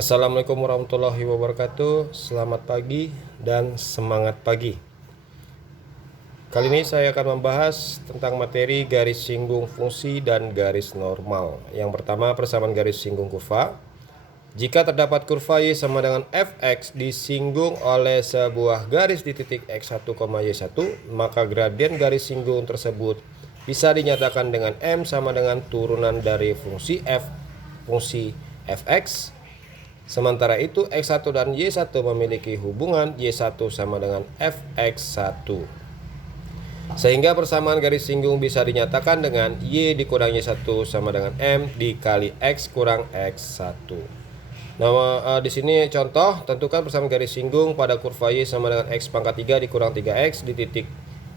Assalamualaikum warahmatullahi wabarakatuh. Selamat pagi dan semangat pagi. Kali ini saya akan membahas tentang materi garis singgung fungsi dan garis normal. Yang pertama, persamaan garis singgung kurva. Jika terdapat kurva Y sama dengan fx disinggung oleh sebuah garis di titik x1, y1, maka gradien garis singgung tersebut bisa dinyatakan dengan M sama dengan turunan dari fungsi fx. Sementara itu x1 dan y1 memiliki hubungan y1 sama dengan fx1. Sehingga persamaan garis singgung bisa dinyatakan dengan y dikurang y1 sama dengan m dikali x kurang x1. Nah, di sini contoh, tentukan persamaan garis singgung pada kurva y sama dengan x pangkat 3 dikurang 3x di titik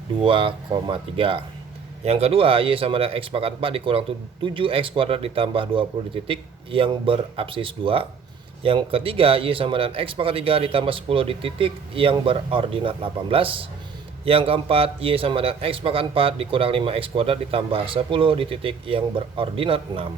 2,3. Yang kedua, y sama dengan x pangkat 4 dikurang 7x kuadrat ditambah 20 di titik yang berabsis 2. Yang ketiga, y sama dengan x pangkat 3 ditambah 10 di titik yang berordinat 18. Yang keempat, y sama dengan x pangkat 4 dikurang 5x kuadrat ditambah 10 di titik yang berordinat 6.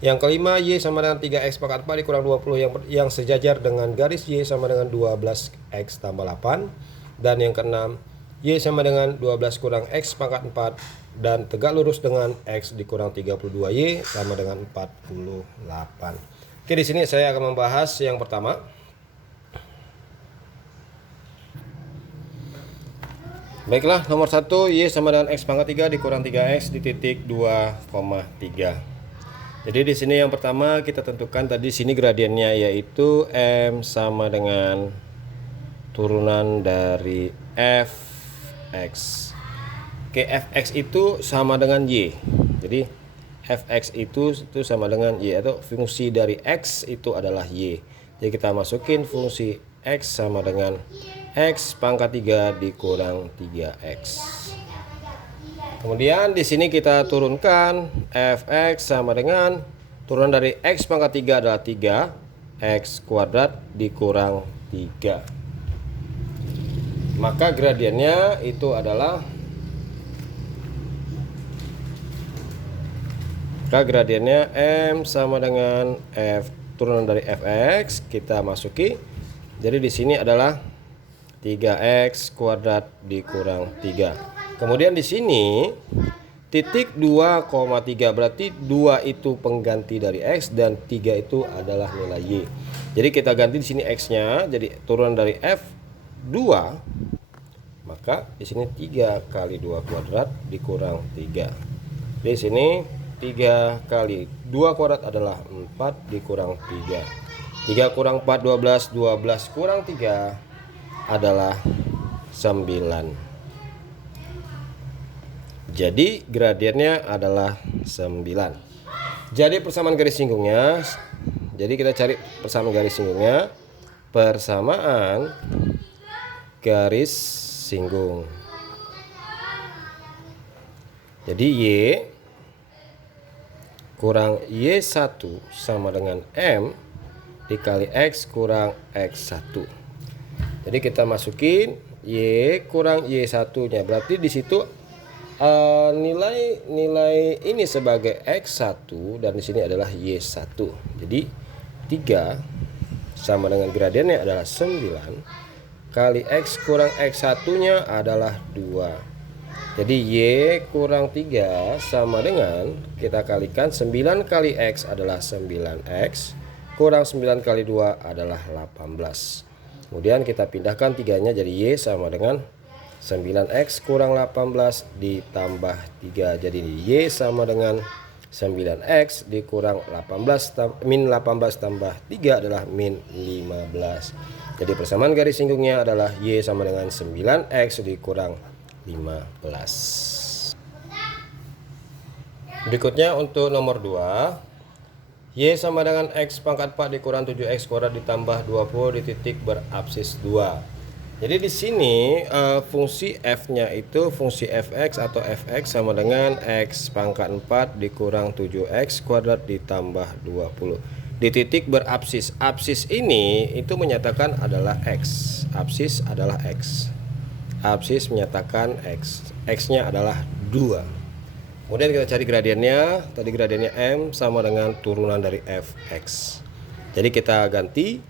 Yang kelima, y sama dengan 3x pangkat 4 dikurang 20 yang sejajar dengan garis y sama dengan 12x tambah 8. Dan yang keenam, y sama dengan 12 kurang x pangkat 4 dan tegak lurus dengan x dikurang 32y sama dengan 48. Oke, di sini saya akan membahas yang pertama. Baiklah, nomor 1, y sama dengan x pangkat 3 dikurang 3x di titik 2,3. Jadi di sini yang pertama kita tentukan tadi sini gradiennya yaitu M sama dengan turunan dari fx. Oke, fx itu sama dengan y. Jadi fx itu sama dengan y, atau fungsi dari x itu adalah y. Jadi kita masukin fungsi x sama dengan x pangkat 3 dikurang 3x. Kemudian di sini kita turunkan fx sama dengan turunan dari x pangkat 3 adalah 3x kuadrat dikurang 3. Maka gradiennya itu adalah gradiennya M sama dengan F turunan dari fx kita masuki. Jadi di sini adalah 3x kuadrat dikurang 3. Kemudian di sini titik 2,3 berarti 2 itu pengganti dari x dan 3 itu adalah nilai y. Jadi kita ganti di sini x-nya jadi turunan dari f2. Maka di sini 3 kali 2 kuadrat dikurang 3. Di sini 3 kali 2 kuadrat adalah 4 dikurang 3. 3 kurang 4 12, 12 kurang 3 adalah 9. Jadi gradiennya adalah 9. Jadi persamaan garis singgungnya, jadi kita cari persamaan garis singgungnya. Persamaan garis singgung. Jadi y kurang y1 sama dengan m dikali x kurang x1. Jadi kita masukin y kurang y1 nya, berarti di situ nilai ini sebagai x1 dan di sini adalah y1. Jadi 3 sama dengan gradiennya adalah 9 kali x kurang x1 nya adalah 2. Jadi y kurang 3 sama dengan kita kalikan 9 kali x adalah 9x kurang 9 kali 2 adalah 18. Kemudian kita pindahkan 3-nya jadi y sama dengan 9x kurang 18 ditambah 3. Jadi y sama dengan 9x dikurang 18 min 18 tambah 3 adalah min 15. Jadi persamaan garis singgungnya adalah y sama dengan 9x dikurang 15. Berikutnya untuk nomor 2, y sama dengan x pangkat 4 dikurang 7x kuadrat ditambah 20 di titik berabsis 2. Jadi di sini fungsi f-nya itu fungsi fx atau fx sama dengan x pangkat 4 dikurang 7x kuadrat ditambah 20 di titik berabsis. Absis ini itu menyatakan adalah x. Absis adalah x. Absis menyatakan x. X-nya adalah 2. Kemudian kita cari gradiennya. Tadi gradiennya M sama dengan turunan dari fx. Jadi kita ganti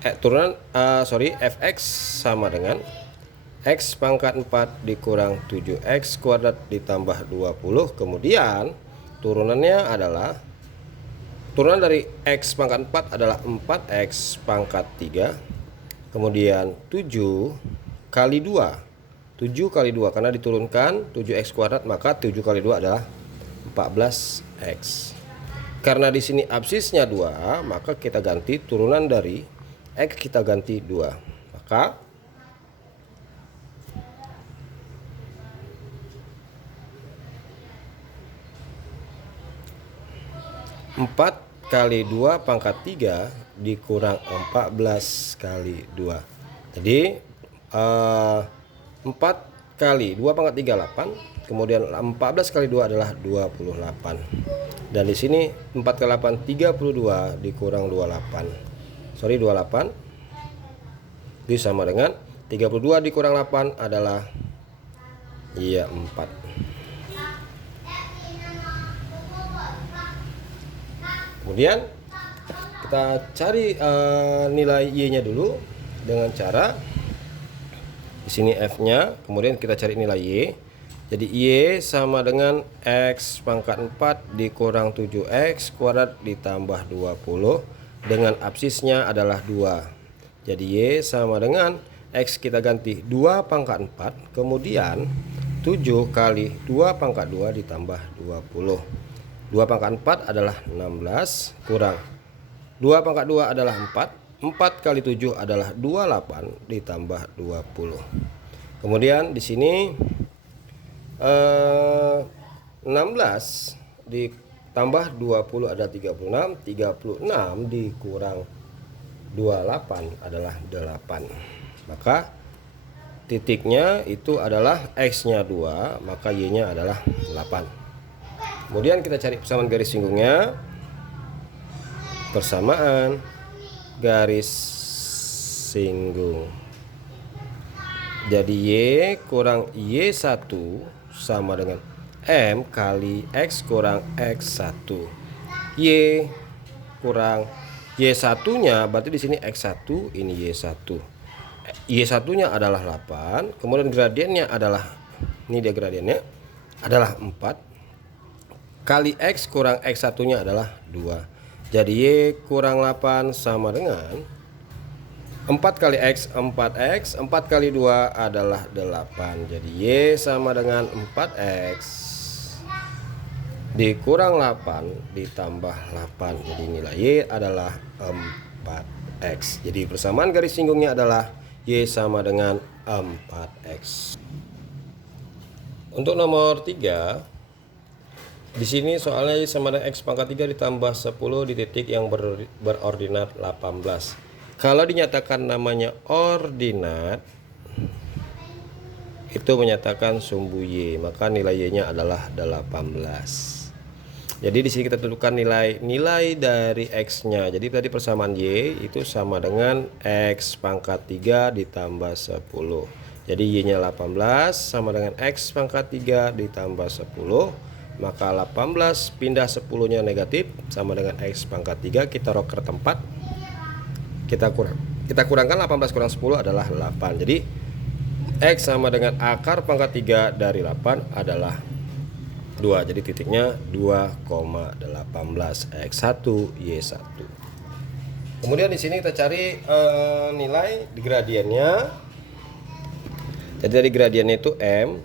fx sama dengan x pangkat 4 dikurang 7x kuadrat ditambah 20. Kemudian turunan dari x pangkat 4 adalah 4x pangkat 3. Kemudian 7 kali 2. 7 kali 2 karena diturunkan 7x kuadrat, maka 7 kali 2 adalah 14x. Karena di sini absisnya 2, maka kita ganti turunan dari x, kita ganti 2. Maka 4 kali 2 pangkat 3 dikurang 14 kali 2. Jadi 4 kali 2 pangkat 3 8. Kemudian 14 kali 2 adalah 28. Dan di sini 4 kali 8 32 dikurang 28. 28. Itu sama dengan 32 dikurang 8 adalah 4. Kemudian kita cari nilai y-nya dulu dengan cara di sini f-nya, kemudian kita cari nilai y. Jadi y sama dengan x pangkat 4 dikurang 7x kuadrat ditambah 20 dengan absisnya adalah 2. Jadi y sama dengan x kita ganti 2 pangkat 4, kemudian 7 kali 2 pangkat 2 ditambah 20. 2 pangkat 4 adalah 16 kurang 2 pangkat 2 adalah 4. 4 kali 7 adalah 28 ditambah 20. Kemudian di sini 16 ditambah 20 adalah 36. 36 dikurang 28 adalah 8. Maka titiknya itu adalah x-nya 2, maka y-nya adalah 8. Kemudian kita cari persamaan garis singgungnya. Persamaan garis singgung. Jadi y kurang y1 sama dengan m kali x kurang x1. Y kurang y1-nya berarti di sini x1, ini y1. Y1-nya adalah 8, kemudian gradiennya adalah, ini dia gradiennya adalah 4. Kali x kurang x1-nya adalah 2. Jadi y kurang 8 sama dengan 4 kali x 4x, 4 kali 2 adalah 8. Jadi y sama dengan 4x dikurang 8 ditambah 8. Jadi nilai y adalah 4x. Jadi persamaan garis singgungnya adalah y sama dengan 4x. Untuk nomor 3, di sini soalnya y sama dengan x pangkat 3 ditambah 10 di titik yang berordinat 18. Kalau dinyatakan namanya ordinat, itu menyatakan sumbu y, maka nilai y-nya adalah 18. Jadi di sini kita tentukan nilai dari x-nya. Jadi tadi persamaan y itu sama dengan x pangkat 3 ditambah 10. Jadi y-nya 18 sama dengan x pangkat 3 ditambah 10. Maka 18 pindah 10-nya negatif sama dengan x pangkat 3. Kita roker tempat. Kita kurangkan 18 kurang 10 adalah 8. Jadi x sama dengan akar pangkat 3 dari 8 adalah 2. Jadi titiknya 2,18 x1 y1. Kemudian di sini kita cari nilai di gradiennya. Jadi dari gradiennya itu m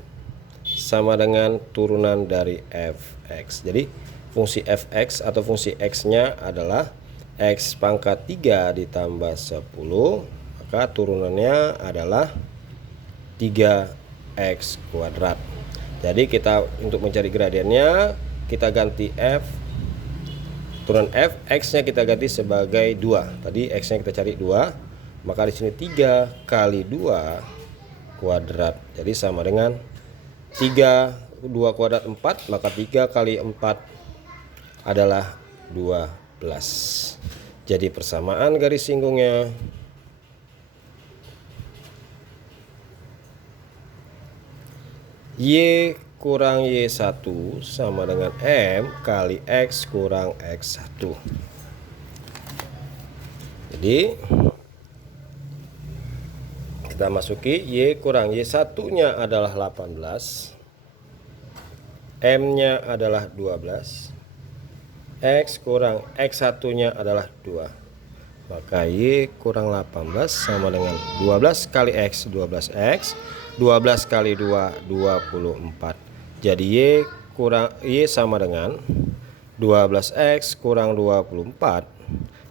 sama dengan turunan dari fx. Jadi fungsi fx atau fungsi x-nya adalah x pangkat 3 ditambah 10, maka turunannya adalah 3x kuadrat. Jadi kita untuk mencari gradiennya kita ganti f, turunan f, x-nya kita ganti sebagai 2. Tadi x-nya kita cari 2, maka di sini 3 kali 2 kuadrat. Jadi sama dengan 2 kuadrat 4, maka 3 kali 4 adalah 12. Jadi persamaan garis singgungnya y kurang y1 sama dengan m kali x kurang x1. Jadi kita masuki Y kurang Y1 nya adalah 18, M nya adalah 12, X kurang X1 nya adalah 2, maka Y kurang 18 sama dengan 12 kali X 12X, 12 kali 2 24. Jadi Y sama dengan 12X kurang 24,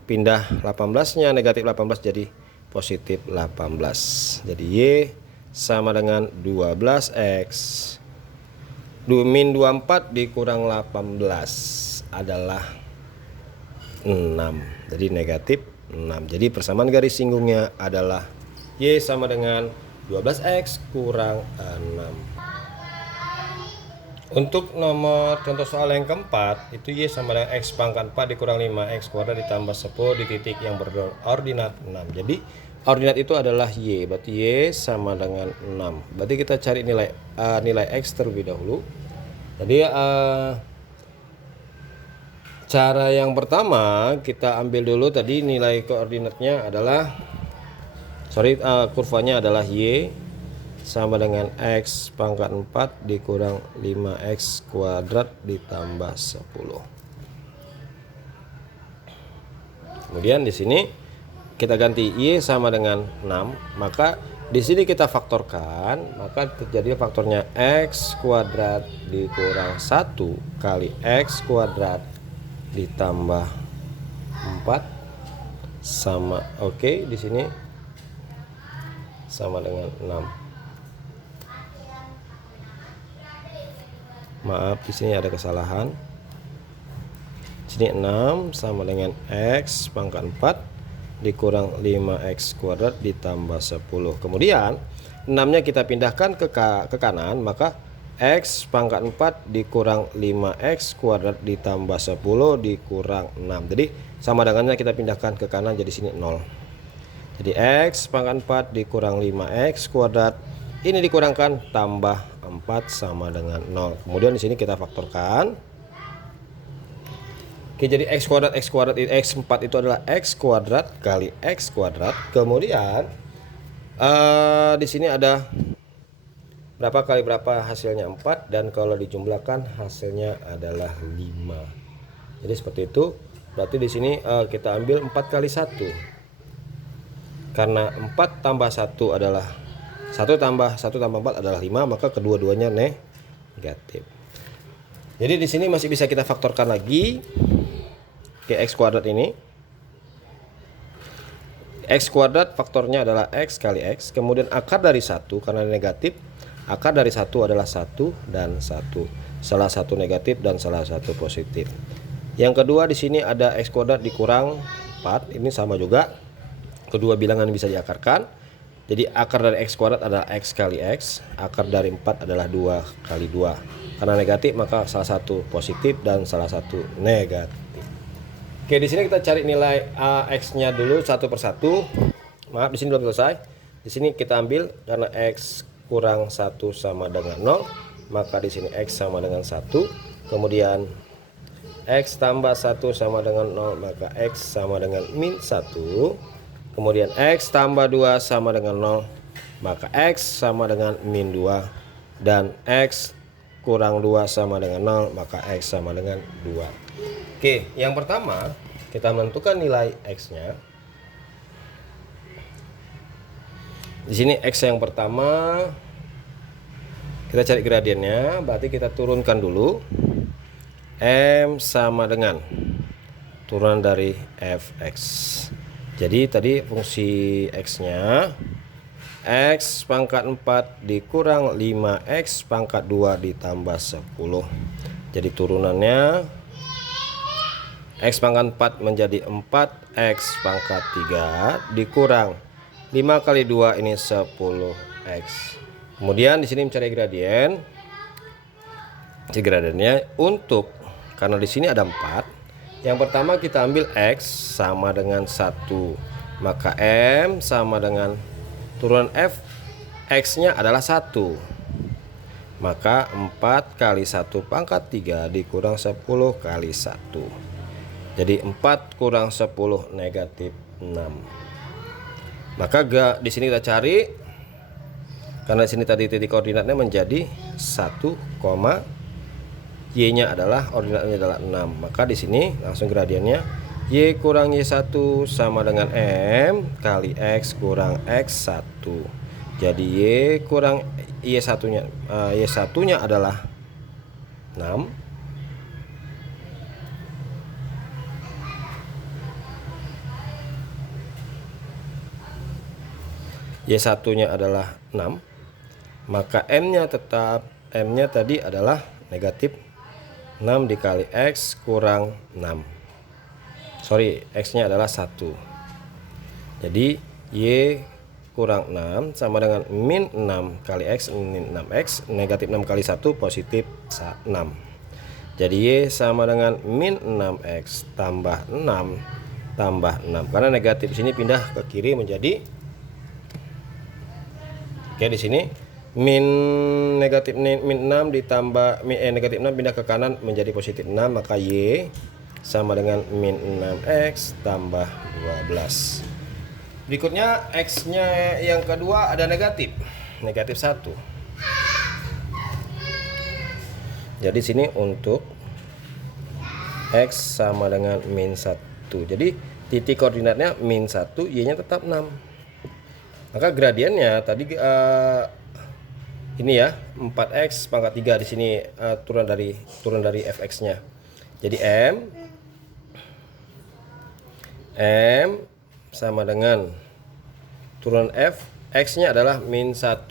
pindah 18 nya negatif 18 jadi positif 18. Jadi Y sama dengan 12X min 24 dikurang 18 adalah 6. Jadi negatif 6. Jadi persamaan garis singgungnya adalah Y sama dengan 12X kurang 6. Untuk nomor contoh soal yang keempat, itu Y sama dengan X pangkat 4 dikurang 5X kuadrat ditambah 10 di titik yang berordinat 6. Jadi ordinat itu adalah Y, berarti Y sama dengan 6. Berarti kita cari nilai X terlebih dahulu. Jadi cara yang pertama kita ambil dulu tadi nilai koordinatnya adalah kurvanya adalah Y sama dengan X pangkat 4 dikurang 5X kuadrat ditambah 10. Kemudian di sini kita ganti Y sama dengan 6, maka di sini kita faktorkan, maka terjadi faktornya X kuadrat dikurang 1 kali X kuadrat ditambah 4 sama di sini sama dengan 6. Maaf, di sini ada kesalahan. Di sini 6 sama dengan X pangkat 4 dikurang 5X kuadrat ditambah 10. Kemudian 6-nya kita pindahkan ke kanan, maka X pangkat 4 dikurang 5X kuadrat ditambah 10 dikurang 6. Jadi sama dengannya kita pindahkan ke kanan, jadi sini 0. Jadi X pangkat 4 dikurang 5X kuadrat ini dikurangkan tambah 4 sama dengan 0. Kemudian di sini kita faktorkan. Oke, jadi X kuadrat X4 itu adalah X kuadrat kali X kuadrat. Kemudian di sini ada berapa kali berapa, hasilnya 4, dan kalau dijumlahkan hasilnya adalah 5. Jadi seperti itu. Berarti di sini kita ambil 4 kali 1. Karena 4 tambah 1 adalah 1 tambah 4 adalah 5, maka kedua-duanya negatif. Jadi di sini masih bisa kita faktorkan lagi ke X kuadrat ini. X kuadrat faktornya adalah X kali X, kemudian akar dari 1 karena negatif, akar dari 1 adalah 1 dan 1. Salah satu negatif dan salah satu positif. Yang kedua di sini ada X kuadrat dikurang 4, ini sama juga. Kedua bilangan bisa diakarkan. Jadi akar dari X kuadrat adalah X kali X, akar dari 4 adalah 2 kali 2. Karena negatif maka salah satu positif dan salah satu negatif. Oke, di sini kita cari nilai X-nya dulu satu persatu. Maaf, di sini belum selesai. Di sini kita ambil karena X kurang 1 sama dengan 0, maka di sini X sama dengan 1. Kemudian X tambah 1 sama dengan 0, maka X sama dengan min 1. Kemudian X tambah 2 sama dengan 0, maka X sama dengan min 2. Dan X kurang 2 sama dengan 0, maka X sama dengan 2. Oke, yang pertama kita menentukan nilai X-nya. Di sini X yang pertama kita cari gradiennya, berarti kita turunkan dulu. M sama dengan turunan dari Fx. Jadi tadi fungsi X-nya X pangkat 4 dikurang 5X pangkat 2 ditambah 10. Jadi turunannya X pangkat 4 menjadi 4X pangkat 3 dikurang 5 kali 2 ini 10X. Kemudian di sini mencari gradien. Jadi gradiennya untuk, karena di sini ada 4. Yang pertama kita ambil X sama dengan 1, maka M sama dengan turunan F X-nya adalah 1, maka 4 kali 1 pangkat 3 dikurang 10 kali 1. Jadi 4 kurang 10 negatif 6. Maka di sini kita cari, karena di sini tadi titik koordinatnya menjadi 1, y-nya adalah ordinatnya adalah 6. Maka di sini langsung gradiennya y kurang y1 sama dengan m kali x kurang x1. Jadi y kurang y1-nya y1-nya adalah 6. Y1-nya adalah 6. Maka m-nya tadi adalah negatif 6 dikali x kurang 6. Sorry, x-nya adalah 1. Jadi y kurang 6 sama dengan min 6 kali x, min 6x, negatif 6 kali 1 positif 6. Jadi y sama dengan min 6x tambah 6 tambah 6. Karena negatif sini pindah ke kiri menjadi, oke, di sini min negatif min 6 ditambah negatif 6 pindah ke kanan menjadi positif 6, maka y sama dengan min 6x tambah 12. Berikutnya x-nya yang kedua ada negatif 1. Jadi sini untuk x sama dengan min 1. Jadi titik koordinatnya min 1, y-nya tetap 6. Maka gradiennya tadi ini ya, 4x pangkat 3 di sini turun dari fx-nya. Jadi m sama dengan turunan f, x-nya adalah min 1.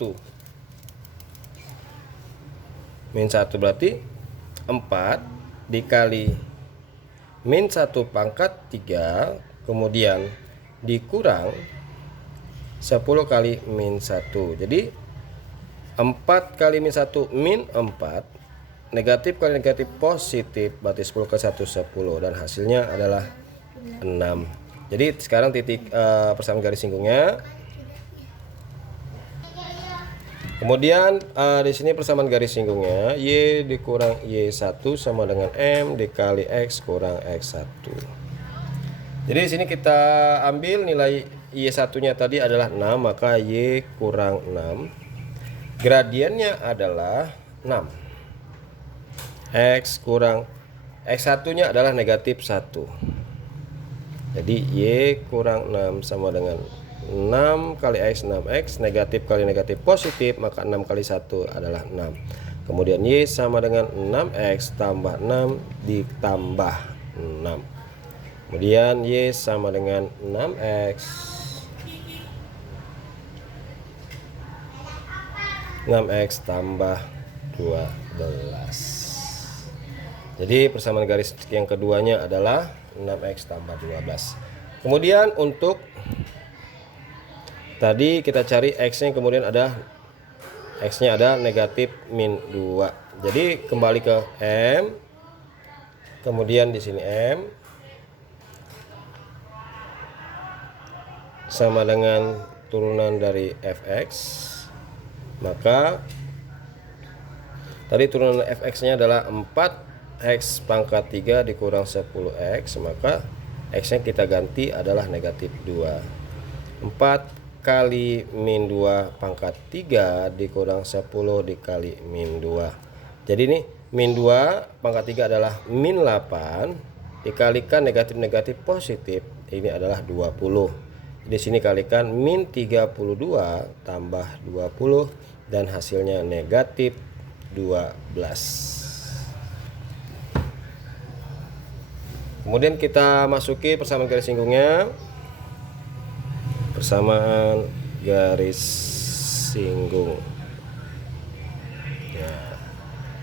Min 1 berarti 4 dikali min 1 pangkat 3, kemudian dikurang 10 kali min 1. Jadi 4 kali min 1 min 4, negatif kali negatif positif, berarti 10 kali 1 10, dan hasilnya adalah 6. Jadi sekarang titik persamaan garis singgungnya. Kemudian di sini persamaan garis singgungnya y dikurang y1 sama dengan m dikali x kurang x1. Jadi di sini kita ambil nilai y1-nya tadi adalah 6, maka y kurang 6. Gradiennya adalah 6. X kurang x1-nya adalah negatif 1. Jadi y kurang 6 sama dengan 6 kali x, 6x, negatif kali negatif positif, maka 6 kali 1 adalah 6. Kemudian y sama dengan 6x tambah 6 ditambah 6. Kemudian y sama dengan 6x. 6x tambah 12. Jadi persamaan garis yang keduanya adalah 6x tambah 12. Kemudian untuk tadi kita cari x-nya, kemudian ada x-nya ada negatif min 2. Jadi kembali ke m. Kemudian di sini m sama dengan turunan dari fx. Maka tadi turunan fx-nya adalah 4x pangkat 3 dikurang 10x, maka x-nya kita ganti adalah negatif 2. 4 kali min 2 pangkat 3 dikurang 10 dikali min 2. Jadi ini min 2 pangkat 3 adalah min 8 dikalikan negatif positif, ini adalah 20. Di sini kalikan min 32 tambah 20 dan hasilnya negatif 12. Kemudian kita masuki persamaan garis singgungnya. Persamaan garis singgung. Ya,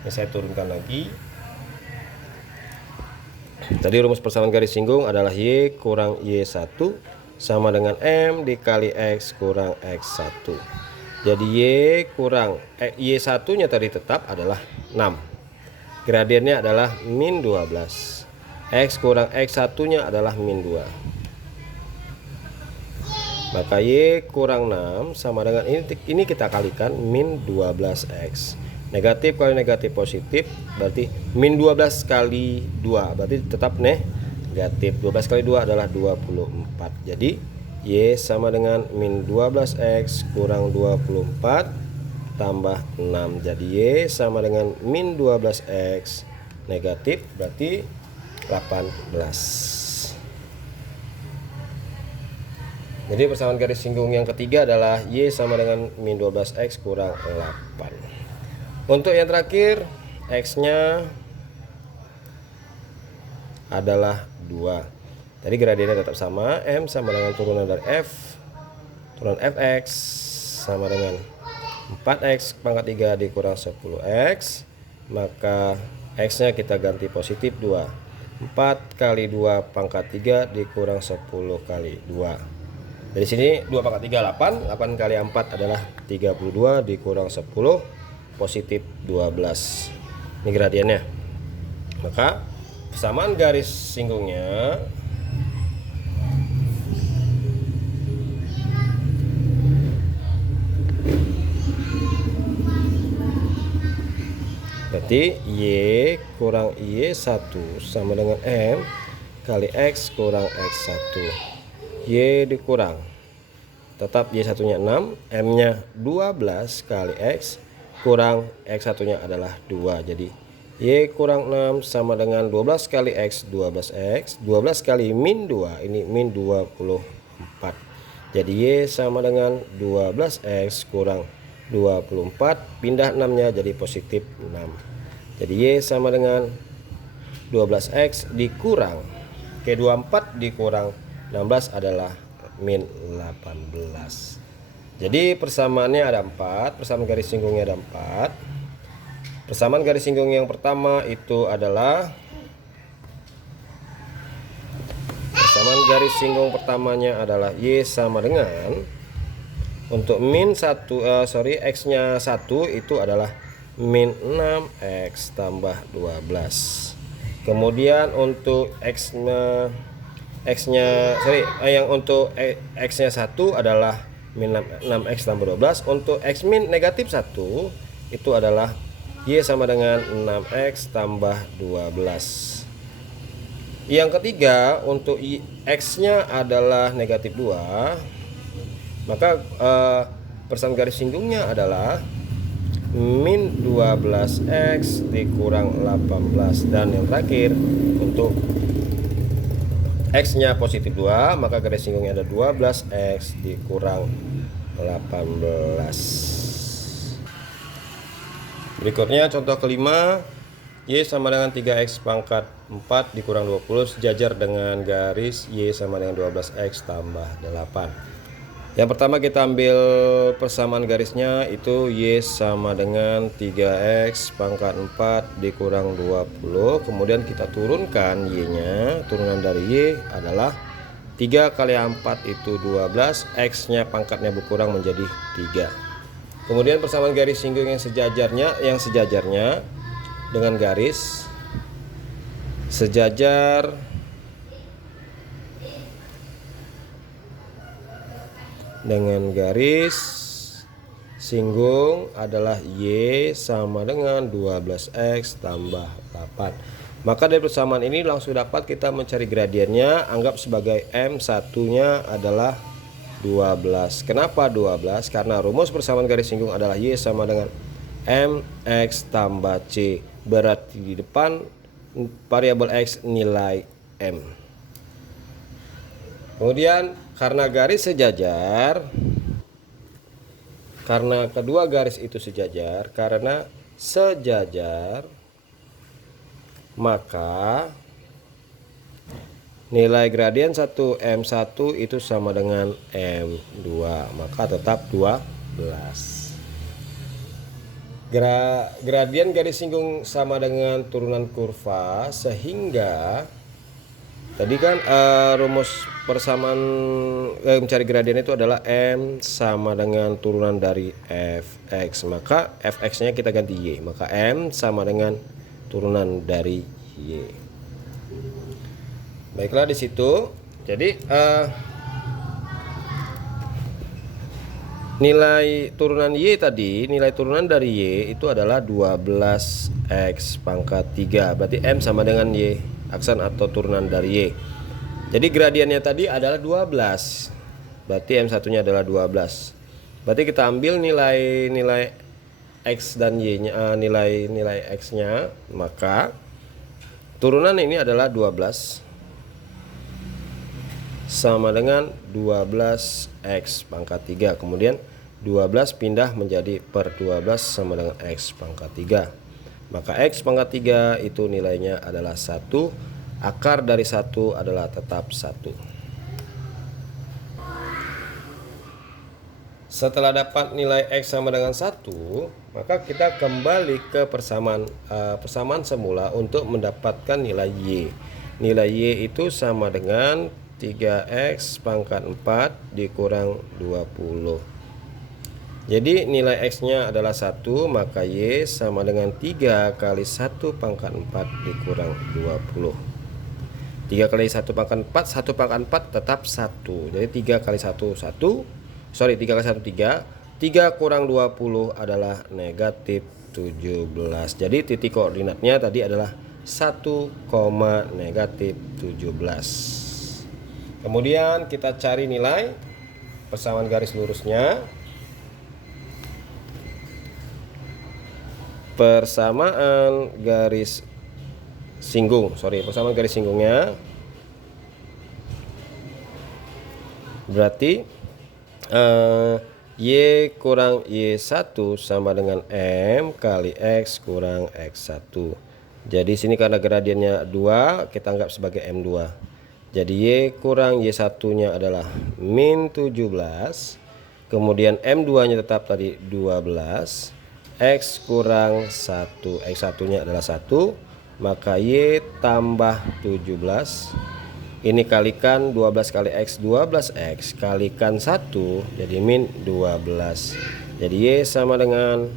ini saya turunkan lagi. Tadi rumus persamaan garis singgung adalah y kurang y1 sama dengan m dikali x kurang x1. Jadi y kurang y1-nya tadi tetap adalah 6. Gradiennya adalah min 12. X kurang x1-nya adalah min 2. Maka y kurang 6 sama dengan ini kita kalikan min 12x. Negatif kali negatif positif berarti min 12 kali 2 berarti tetap negatif. 12 kali 2 adalah 24. Jadi Y sama dengan min 12X kurang 24 tambah 6. Jadi Y sama dengan min 12X negatif, berarti 18. Jadi persamaan garis singgung yang ketiga adalah Y sama dengan min 12X kurang 8. Untuk yang terakhir, X-nya adalah 2. Tadi gradiennya tetap sama, M sama dengan turunan dari F, turunan Fx sama dengan 4X pangkat 3 dikurang 10X. Maka X-nya kita ganti positif 2. 4 kali 2 pangkat 3 dikurang 10 kali 2. Dari sini 2 pangkat 3 8, 8 kali 4 adalah 32 dikurang 10 positif 12. Ini gradiennya. Maka persamaan garis singgungnya berarti Y kurang Y1 sama dengan M kali X kurang X1. Y dikurang, tetap Y1 nya 6, M nya 12 kali X kurang X1 nya adalah 2. Jadi Y kurang 6 sama dengan 12 kali X 12X, 12 kali min 2 ini min 24. Jadi Y sama dengan 12X kurang 24, pindah 6 nya jadi positif 6. Jadi Y sama dengan 12X dikurang ke 24 dikurang 16 adalah min 18. Jadi persamaannya ada 4, persamaan garis singgungnya ada 4. Persamaan garis singgung yang pertama itu adalah persamaan garis singgung pertamanya adalah Y sama dengan, untuk min 1 X-nya 1 itu adalah min 6X tambah 12. Kemudian untuk X-nya yang untuk X-nya 1 adalah min 6X tambah 12. Untuk X min negatif 1 itu adalah Y sama dengan 6X tambah 12. Yang ketiga untuk X-nya adalah negatif 2, maka persamaan garis singgungnya adalah min 12X dikurang 18. Dan yang terakhir untuk X-nya positif 2, maka garis singgungnya ada 12X dikurang 18. Berikutnya contoh kelima, Y sama dengan 3X pangkat 4 dikurang 20 sejajar dengan garis Y sama dengan 12X tambah 8. Yang pertama kita ambil persamaan garisnya, itu Y sama dengan 3X pangkat 4 dikurang 20. Kemudian kita turunkan Y-nya, turunan dari Y adalah 3 kali 4 itu 12, X-nya pangkatnya berkurang menjadi 3. Kemudian persamaan garis singgung yang sejajarnya dengan garis sejajar dengan garis singgung adalah Y sama dengan 12X tambah 8. Maka dari persamaan ini langsung dapat kita mencari gradiennya. Anggap sebagai M1 nya adalah 12. Kenapa 12? Karena rumus persamaan garis singgung adalah Y sama dengan MX tambah C. Berarti di depan variabel X nilai M. Kemudian karena garis sejajar, karena kedua garis itu sejajar, maka nilai gradien 1 M1 itu sama dengan M2, maka tetap 12. Gradien garis singgung sama dengan turunan kurva, sehingga tadi kan rumus persamaan mencari gradien itu adalah M sama dengan turunan dari Fx, maka Fx nya kita ganti Y, maka M sama dengan turunan dari Y. Baiklah, di situ jadi nilai turunan Y tadi, nilai turunan dari Y itu adalah 12X pangkat 3, berarti M sama dengan Y. aksen atau turunan dari Y. Jadi gradiennya tadi adalah 12. Berarti M1-nya adalah 12. Berarti kita ambil nilai X dan Y-nya, nilai X-nya, maka turunan ini adalah 12 sama dengan 12X pangkat 3. Kemudian 12 pindah menjadi per 12 sama dengan X pangkat 3. Maka X pangkat 3 itu nilainya adalah 1. Akar dari 1 adalah tetap 1. Setelah dapat nilai X sama dengan 1, maka kita kembali ke persamaan semula untuk mendapatkan nilai Y. Nilai Y itu sama dengan 3X pangkat 4 dikurang 20. Jadi nilai X-nya adalah 1, maka Y sama dengan 3 kali 1 pangkat 4 dikurang 20. 3 kali 1 pangkat 4, 1 pangkat 4 tetap 1. Jadi 3 kali 1, 3 kali 1, 3. 3 kurang 20 adalah negatif 17. Jadi titik koordinatnya tadi adalah 1, negatif 17. Kemudian kita cari nilai persamaan garis lurusnya. Persamaan garis singgungnya berarti Y kurang Y1 sama dengan M kali X kurang X1. Jadi sini karena gradiennya 2, kita anggap sebagai M2. Jadi Y kurang Y1-nya adalah min 17. Kemudian M2-nya tetap tadi 12. X kurang 1. X1-nya adalah 1. Maka Y tambah 17. Ini kalikan 12 kali X, 12X. Kalikan 1, jadi min 12. Jadi Y sama dengan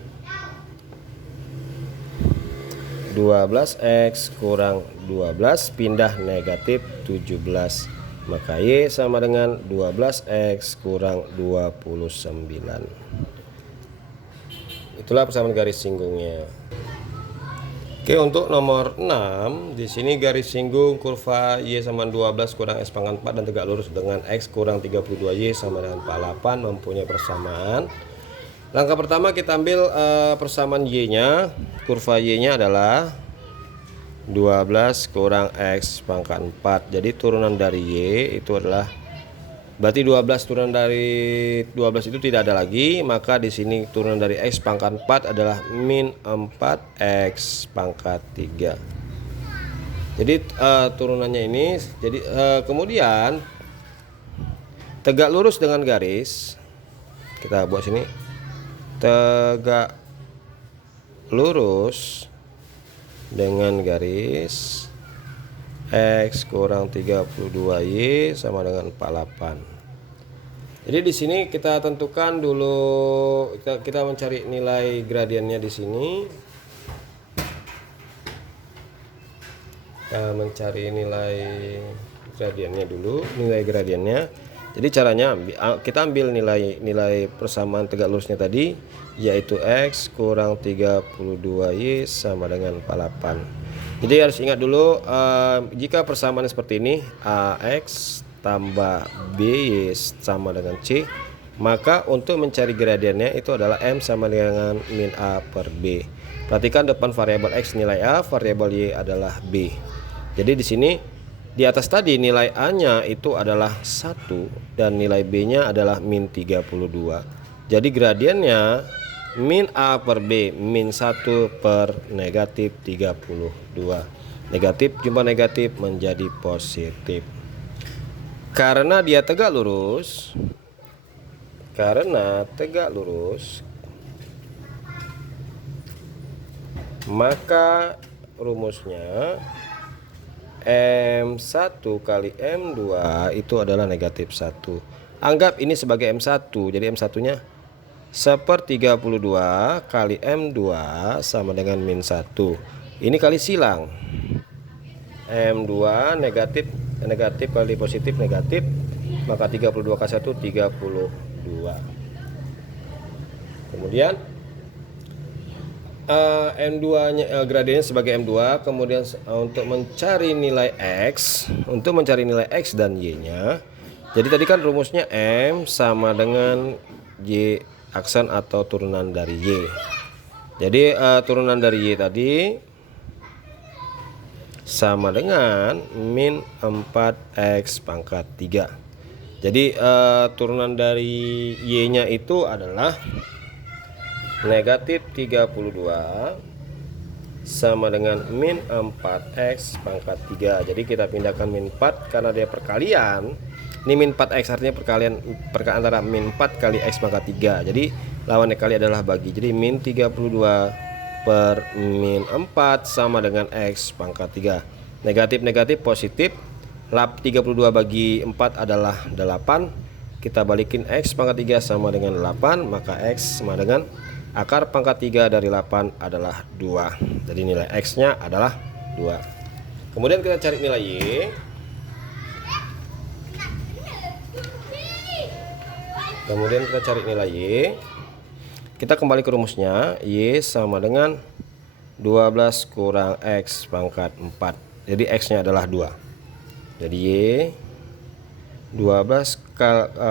12X kurang 12 pindah negatif 17. Maka Y sama dengan 12X kurang 29. Itulah persamaan garis singgungnya. Oke, untuk nomor 6, di sini garis singgung kurva Y sama 12 kurang X pangkat 4 dan tegak lurus dengan X kurang 32Y sama dengan 48 mempunyai persamaan. Langkah pertama kita ambil persamaan Y-nya. Kurva Y-nya adalah 12 kurang X pangkat 4. Jadi turunan dari Y itu adalah, berarti 12 turunan dari 12 itu tidak ada lagi. Maka di sini turunan dari X pangkat 4 adalah min 4X pangkat 3. Jadi turunannya ini. Jadi kemudian tegak lurus dengan garis. Kita buat sini. Tegak lurus dengan garis X kurang 32Y sama dengan 48. Jadi di sini kita tentukan dulu, kita mencari nilai gradiennya di sini. Kita mencari nilai gradiennya dulu, nilai gradiennya. Jadi caranya kita ambil nilai persamaan tegak lurusnya tadi, yaitu X kurang 32Y sama dengan 48. Jadi harus ingat dulu, jika persamaan seperti ini, AX tambah BY sama dengan C, maka untuk mencari gradiennya itu adalah M sama dengan min A per B. Perhatikan depan variabel X nilai A, variabel Y adalah B. Jadi di sini di atas tadi nilai A-nya itu adalah 1 dan nilai B-nya adalah min 32. Jadi gradiennya min A per B min 1 per negatif 32. Negatif jumpa negatif menjadi positif. Karena dia tegak lurus, maka rumusnya M1 kali M2 itu adalah negatif 1. Anggap ini sebagai M1. Jadi M1-nya seper 32 kali M2 sama dengan min 1. Ini kali silang. M2 negatif kali positif negatif. Maka 32 kali 1 32. Kemudian M2-nya gradiennya sebagai M2, kemudian untuk mencari nilai X, dan Y-nya. Jadi tadi kan rumusnya M sama dengan Y aksen atau turunan dari Y. Jadi turunan dari Y tadi sama dengan min 4X pangkat 3. Jadi turunan dari Y-nya itu adalah negatif 32 sama dengan min 4X pangkat 3. Jadi kita pindahkan min 4 karena dia perkalian. Ini min 4X artinya perkalian antara min 4 kali X pangkat 3. Jadi lawannya kali adalah bagi. Jadi min 32 per min 4 sama dengan X pangkat 3. Negatif positif. Lap 32 bagi 4 adalah 8. Kita balikin X pangkat 3 sama dengan 8. Maka X sama dengan akar pangkat 3 dari 8 adalah 2. Jadi nilai X nya adalah 2. Kemudian kita cari nilai Y. Kita kembali ke rumusnya. Y sama dengan 12 kurang X pangkat 4. Jadi X nya adalah 2. Jadi Y 12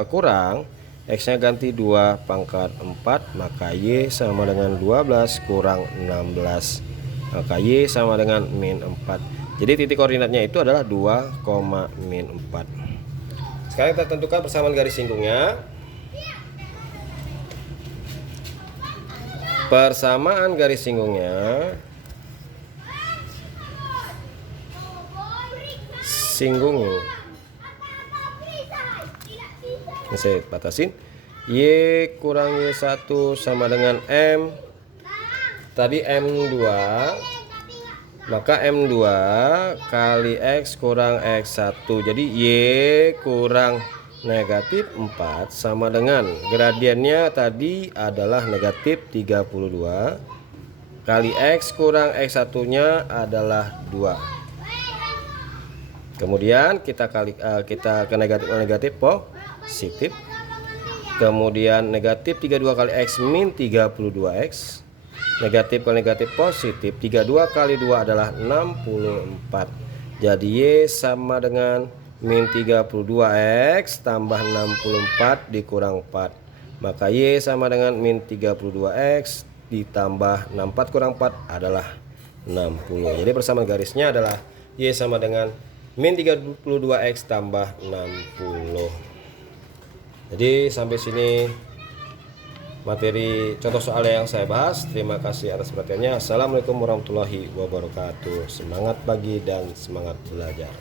kurang X nya ganti 2 pangkat 4, maka Y sama dengan 12 kurang 16, maka Y sama dengan min 4. Jadi titik koordinatnya itu adalah 2, min 4. Sekarang kita tentukan persamaan garis singgungnya. Persamaan garis singgungnya, saya batasin. Y kurang Y1 sama dengan M. Tadi M2, maka M2 kali X kurang X1. Jadi Y kurang negatif 4 sama dengan gradiennya tadi adalah negatif 32 kali X kurang X1 nya adalah 2. Kemudian kita ke negatif positif. Kemudian negatif 32 kali X min 32X. Negatif kali negatif positif. 32 kali 2 adalah 64. Jadi Y sama dengan min 32X tambah 64 dikurang 4. Maka Y sama dengan min 32X ditambah 64 kurang 4 adalah 60. Jadi persamaan garisnya adalah Y sama dengan min 32X tambah 60. Jadi sampai sini materi contoh soal yang saya bahas. Terima kasih atas perhatiannya. Assalamualaikum warahmatullahi wabarakatuh. Semangat pagi dan semangat belajar.